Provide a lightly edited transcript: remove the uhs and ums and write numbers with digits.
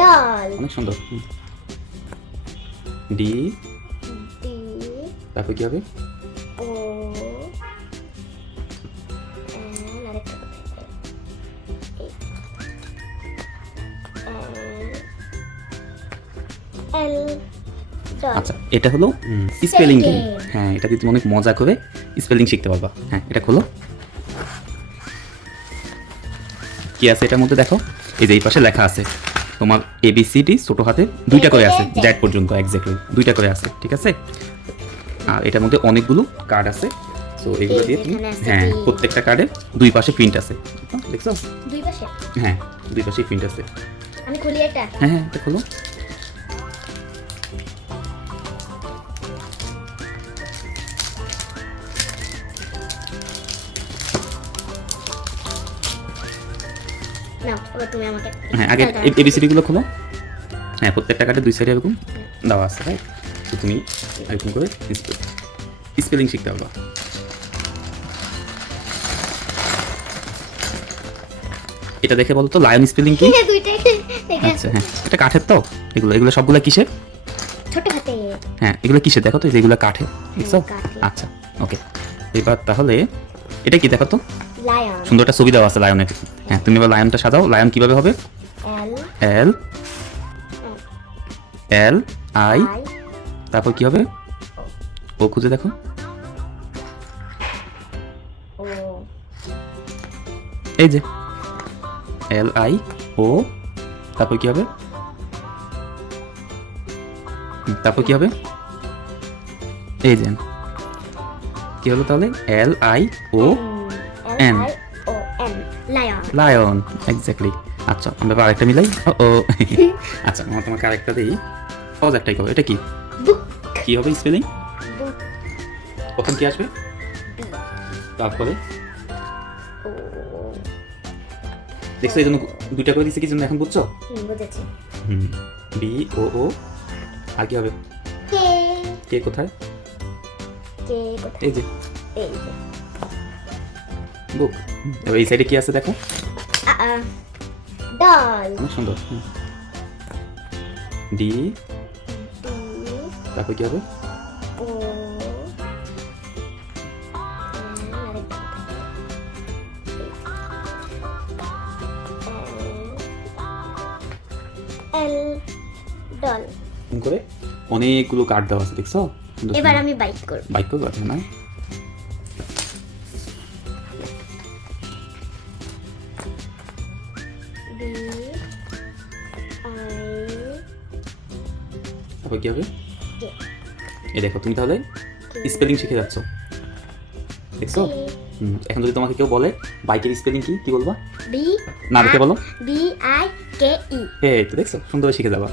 Doll. অনেক সুন্দর। D, D, তারপর কি হবে? ও, এল, আরেকটা কোথায়? এল, ডল। আচ্ছা, এটা হলো স্পেলিং গেম। game। হ্যাঁ, এটা দিয়ে তুমি অনেক মজা করে স্পেলিং শিখতে পারবা। হ্যাঁ, এটা খোলো। কি আছে এটার মধ্যে দেখো? এই যে এই পাশে লেখা আছে তোমার ABCD ছোট হাতে দুইটা করে আছে, জেড পর্যন্ত এক্স্যাক্টলি দুইটা করে আছে, ঠিক আছে? আর এটার মধ্যে অনেকগুলো কার্ড আছে। সো এগুলো দিয়ে তুমি, এখানে আছে হ্যাঁ, কি? প্রত্যেকটা কার্ডে দুই পাশে প্রিন্ট আছে, দেখছো? দুই পাশে। হ্যাঁ, দুই পাশে প্রিন্ট আছে। আমি খুলি এটা। হ্যাঁ হ্যাঁ, এটা খোলো। নাও, এবার তুমি আমাকে। হ্যাঁ, আগে ABCD গুলো খোলো। হ্যাঁ, প্রত্যেকটা কার্ডে দুই সাইডে এরকম দেওয়া আছে, রাইট? তো তুমি এরকম করে স্পেলিং শিখতে পারবা। এটা দেখে বলো তো লায়ন স্পেলিং কি? দুইটাই দেখে আচ্ছা, হ্যাঁ, এটা কাঠের তো। এগুলো এগুলো সবগুলো কিসের? ছোট হাতে। হ্যাঁ, এগুলো কিসের দেখো তো, এই যে এগুলো কাঠের, দেখছো? কাঠের। আচ্ছা, ওকে। এবার তাহলে এটা কি দেখো তো? লায়ন। সুন্দর একটা ছবি দেওয়া আছে লায়নের। হ্যাঁ, তুমি এবার লায়নটা সাজাও। লায়ন কিভাবে হবে? এল, এল, এল, আই, আই, তারপর কি হবে? ও খুঁজে দেখো। ও, এই যে LI ও, তারপর কি হবে? তারপর কি হবে? এই যে কি হলো তাহলে? LI ও L, N। I, O, N. Lion. Lion, exactly. আচ্ছা, আমরা এবার আরেকটা মিলাই। ও আচ্ছা, আমার তোমাকে আরেকটা দিই। সহজ একটাই করো। এটা কি? বুক। কি হবে স্পেলিং? বুক। প্রথম কি আসবে? বি। তারপরে ও, দেখছো, এই জন্য দুইটা করে দিচ্ছি কি জন্য এখন বুঝছো? বুঝেছি। বি ও ও, আর কি হবে? কে। কে কোথায়? কে কোথায়? এই যে এই যে। বুক। এবার এই সাইডে কি আছে দেখো? আ, আ, ডল। অনেক সুন্দর। ডি, ডি, তারপর কি হবে? ও, এল, আরেকটা কোথায়? এল, ডল। এরকম করে অনেকগুলো কার্ড দেওয়া আছে, দেখছো? সুন্দর এবার সুন্দর। আমি বাইক করব। বাইক করবো আছে না? বি, আই, তারপর কি হবে? কে। এই দেখো, তুমি তাহলে স্পেলিং শিখে যাচ্ছ, দেখছো? এখন যদি তোমাকে কেউ বলে বাইকের স্পেলিং কি, কি বলবা? বি, না দেখে বলো। বি, আই, কে, ই। এই তো দেখছো, সুন্দর শিখে যাবা।